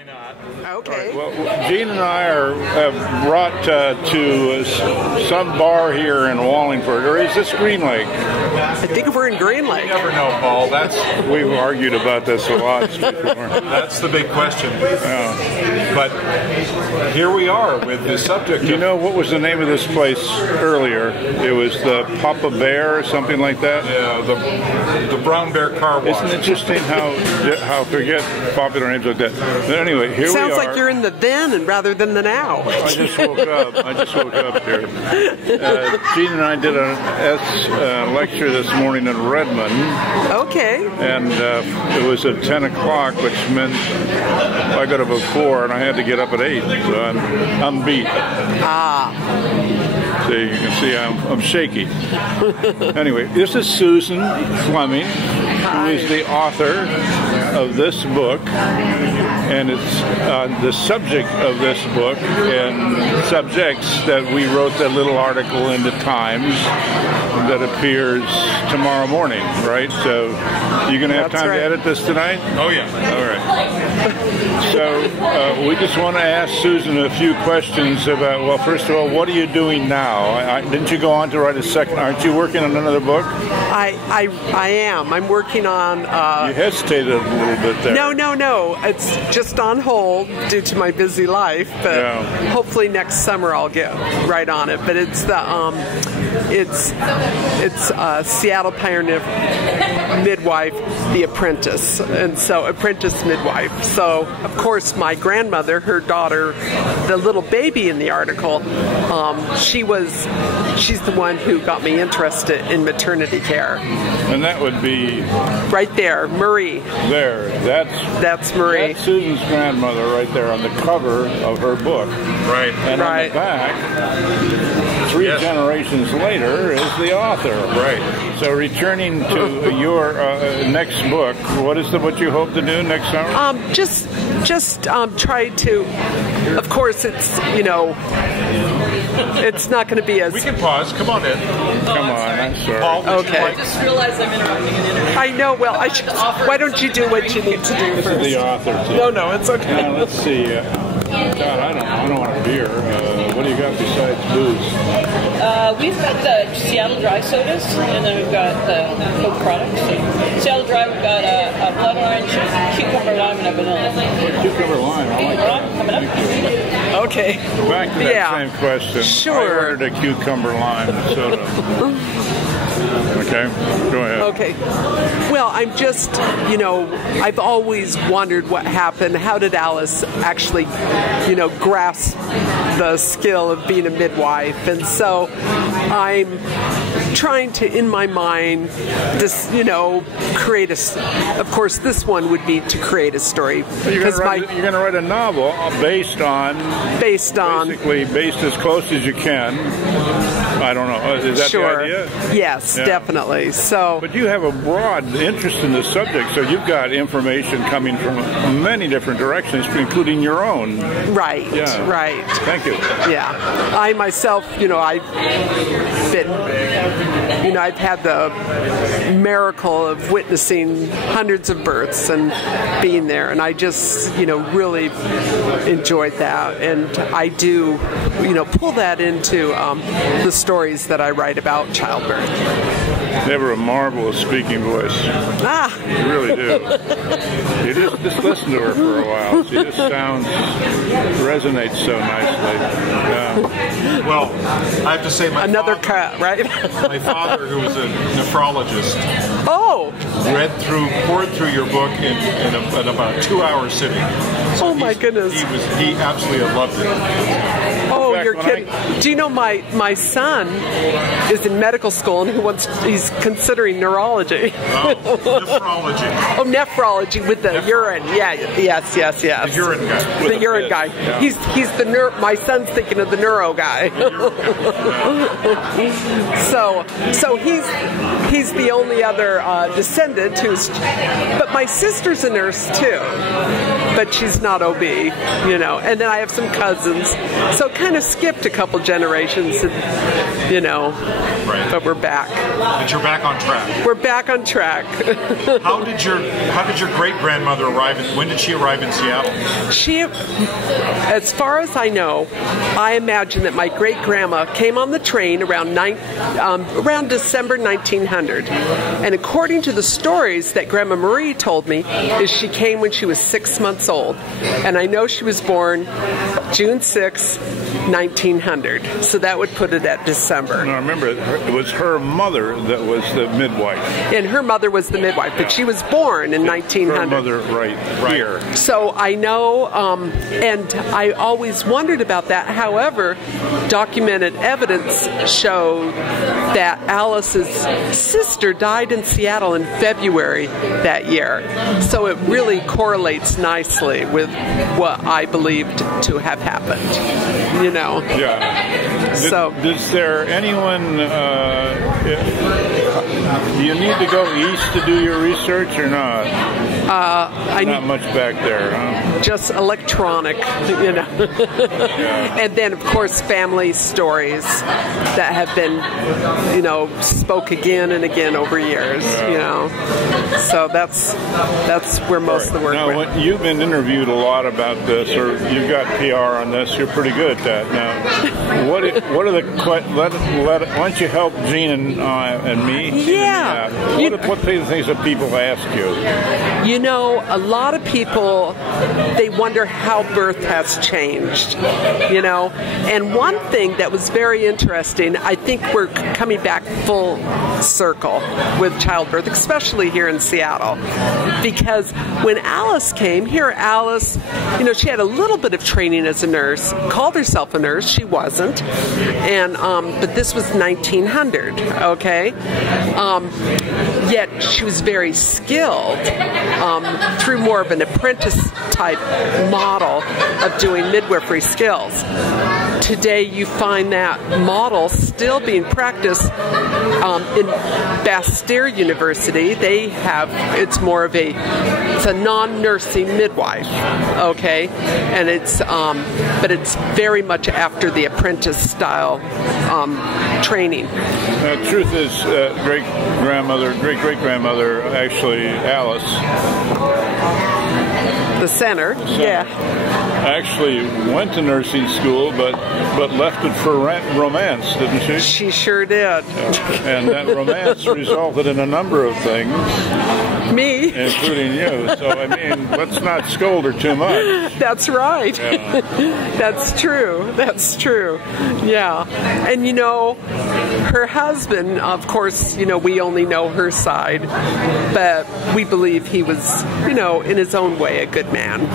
Why not? Okay. Well, Gene and I have brought to some bar here in Wallingford, or is this Green Lake? I think we're in Green Lake. You never know, Paul. We've argued about this a lot before. That's the big question. But here we are with the subject. You know, what was the name of this place earlier? It was the Papa Bear or something like that? Yeah, the Brown Bear Car Wash. Isn't it interesting how forget popular names like that? But anyway, here we are. Sounds like you're in the then and rather than the now. I just woke up here. Gene and I did a lecture this morning in Redmond. Okay. And it was at 10 o'clock, which meant I got up at 4 and I had to get up at 8. So I'm beat. So you can see I'm shaky. Anyway, this is Susan Fleming, who is the author of this book, and it's the subject of this book and subjects that we wrote that little article in the Times that appears tomorrow morning, right? So you're going to have time to edit this tonight? Oh, yeah. All right. So we just want to ask Susan a few questions about, well, first of all, what are you doing now? Didn't you go on to write a second? Aren't you working on another book? I am. I'm working on... You hesitated a little bit there. No. It's just on hold due to my busy life, but hopefully next summer I'll get right on it. But it's the Seattle Pioneer Midwife, The Apprentice, and so Apprentice Midwife. So of course my grandmother, her daughter, the little baby in the article, she's the one who got me interested in maternity care. And that would be right there, Marie. There, that's Marie. That's Susan's grandmother right there on the cover of her book. Right. And on the back, three generations later, is the author. Right. So returning to your next book, what you hope to do next summer? Just try to. Of course, it's it's not going to be as. We can pause. Come on in. Come on. I'm sorry. Paul, okay. I just realized I'm interrupting an interview. I know. Well, why don't you do what you need to do This first? is the author. Too. No, it's okay. Now, let's see. God, I don't want a beer. What do you got besides booze? We've got the Seattle Dry sodas, and then we've got the Coke products. So Seattle Dry, we've got a blood orange, cucumber lime, and a vanilla. Cucumber lime. I like that. Coming up. Okay. Back to that same question. Sure. I ordered a cucumber lime soda. Okay, go ahead. Okay. Well, I'm just, I've always wondered what happened. How did Alice actually, grasp the skill of being a midwife? And so I'm trying to, in my mind, create of course, this one would be to create a story. You're going to write a novel based on, basically based as close as you can. I don't know. Is that the idea? Yes, definitely. So, but you have a broad interest in the subject, so you've got information coming from many different directions, including your own. Right. Yeah. Right. Thank you. Yeah. I myself, I've been, I've had the miracle of witnessing hundreds of births and being there, and I just, really enjoyed that, and I do, pull that into the stories that I write about childbirth. You have a marvelous speaking voice. You really do. You just listen to her for a while. She just resonates so nicely. Well, I have to say my father, who was a nephrologist, poured through your book in about a 2-hour sitting. So my goodness. He absolutely loved it. Oh, you're kidding. Do you know my son is in medical school and he's considering neurology. Nephrology. Oh, nephrology with the urine. Yeah, yes. The urine guy. The urine guy. Yeah. He's the my son's thinking of the neuro guy. So he's the only other descendant but my sister's a nurse too, but she's not OB, and then I have some cousins, so kind of skipped a couple generations, Right. But we're back. But you're back on track. We're back on track. How did your great-grandmother arrive? When did she arrive in Seattle? She, as far as I know, I imagine that my great-grandma came on the train around December 1900. And according to the stories that Grandma Marie told me, is she came when she was 6 months old. And I know she was born June 6, 1900. So that would put it at December. And I remember it was her mother that was the midwife. And her mother was the midwife, but she was born in 1900. Her mother, right here. So I know, and I always wondered about that. However, documented evidence showed that Alice's sister died in Seattle in February that year. So it really correlates nicely with what I believed to have happened, you know. Yeah. So, is there anyone, do you need to go east to do your research or not? Not much back there, huh? Just electronic, you know. And then, of course, family stories that have been, you know, spoke again and again over years, you know. So that's where most of the work went. Now, you've been interviewed a lot about this, or you've got PR on this. You're pretty good at that. Now, what are the why don't you help Jean and me? Yeah. What things that people ask you? You know, a lot of people, they wonder how birth has changed, you know. And one thing that was very interesting, I think we're coming back full circle with childbirth, especially here in Seattle. Because when Alice came, here Alice, you know, she had a little bit of training as a nurse, called herself a nurse, she wasn't. And, but this was 1900, okay? Yet she was very skilled through more of an apprentice-type model of doing midwifery skills. Today you find that model still being practiced in Bastyr University. They have, it's more of a non-nursing midwife, okay? And it's, but it's very much after the apprentice-style training. Truth is, great-great-grandmother, actually Alice, the center, yeah. Actually went to nursing school, but left it for romance, didn't she? She sure did. And that romance resulted in a number of things. Me. Including you. So, I mean, let's not scold her too much. That's right. Yeah. That's true. That's true. Yeah. And, you know, her husband, of course, you know, we only know her side, but we believe he was, you know, in his own way, a good man.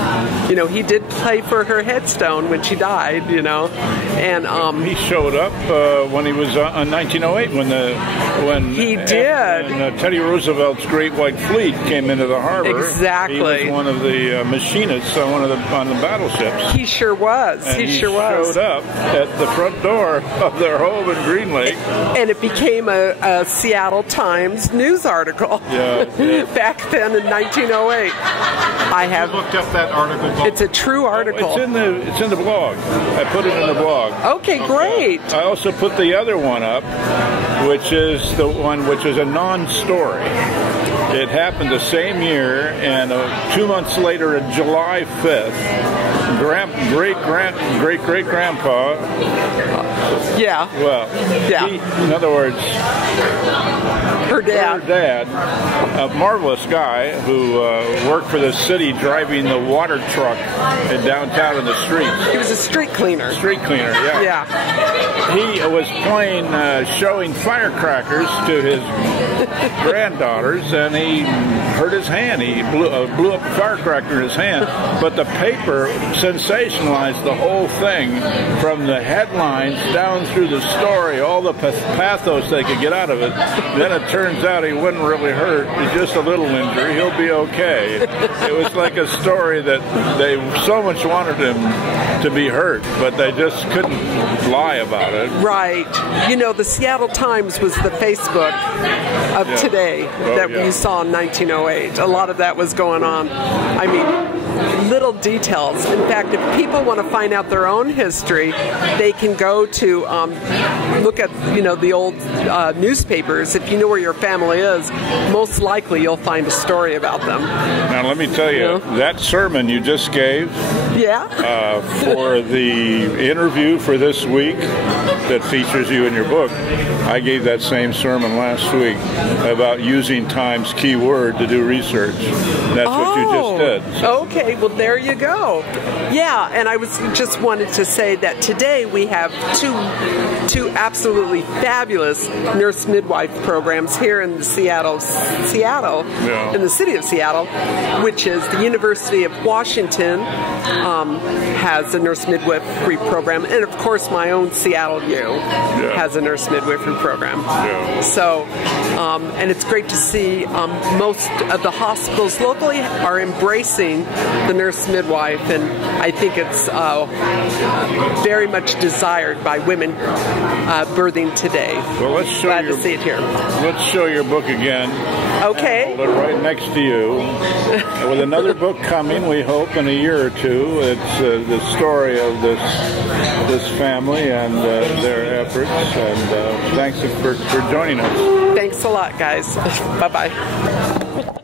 You know, he did play for her headstone when she died, you know, and he showed up when he was in 1908 when he did. When Teddy Roosevelt's Great White Fleet came into the harbor. Exactly. He was one of the machinists on the battleships. He sure was. And he sure was. Showed up at the front door of their home in Green Lake. And it became a Seattle Times news article. Yeah. Back then in 1908. I have looked up that article. It's a true article. It's in the blog. I put it in the blog. Okay, great. I also put the other one up, which is the one which is a non-story. It happened the same year, and 2 months later, on July 5th, great-great-grandpa. Yeah. Well, yeah. In other words, her dad, a marvelous guy who worked for the city driving the water truck downtown in the streets. He was a street cleaner. Street cleaner, yeah. Yeah. He was showing firecrackers to his granddaughters, and he hurt his hand. He blew up a firecracker in his hand. But the paper sensationalized the whole thing from the headlines down through the story, all the pathos they could get out of it. Then it turns out he wasn't really hurt. It's just a little injury. He'll be okay. It was like a story that they so much wanted him to be hurt, but they just couldn't lie about it. Right. You know, the Seattle Times was the Facebook of today that we saw in 1908. A lot of that was going on. I mean, little details. In fact, if people want to find out their own history, they can go to look at the old newspapers. If you know where your family is, most likely you'll find a story about them. Now let me tell you, that sermon you just gave for the interview for this week that features you in your book, I gave that same sermon last week about using Time's keyword to do research. That's what you just did. So. Okay, well there you go. Yeah, and I was just wanted to say that today we have two absolutely fabulous nurse midwife programs here in the Seattle, in the city of Seattle, which is the University of Washington has a nurse midwifery program, and of course my own Seattle U has a nurse midwifery program. So, and it's great to see most of the hospitals locally are embracing the nurse midwife, and I think it's very much desired by women birthing today. Well, let's show Glad to see it here. Let's show your book again. Okay. Hold it right next to you. With another book coming, we hope, in a year or two. It's the story of this family and their efforts. And thanks for joining us. Thanks a lot, guys. Bye-bye.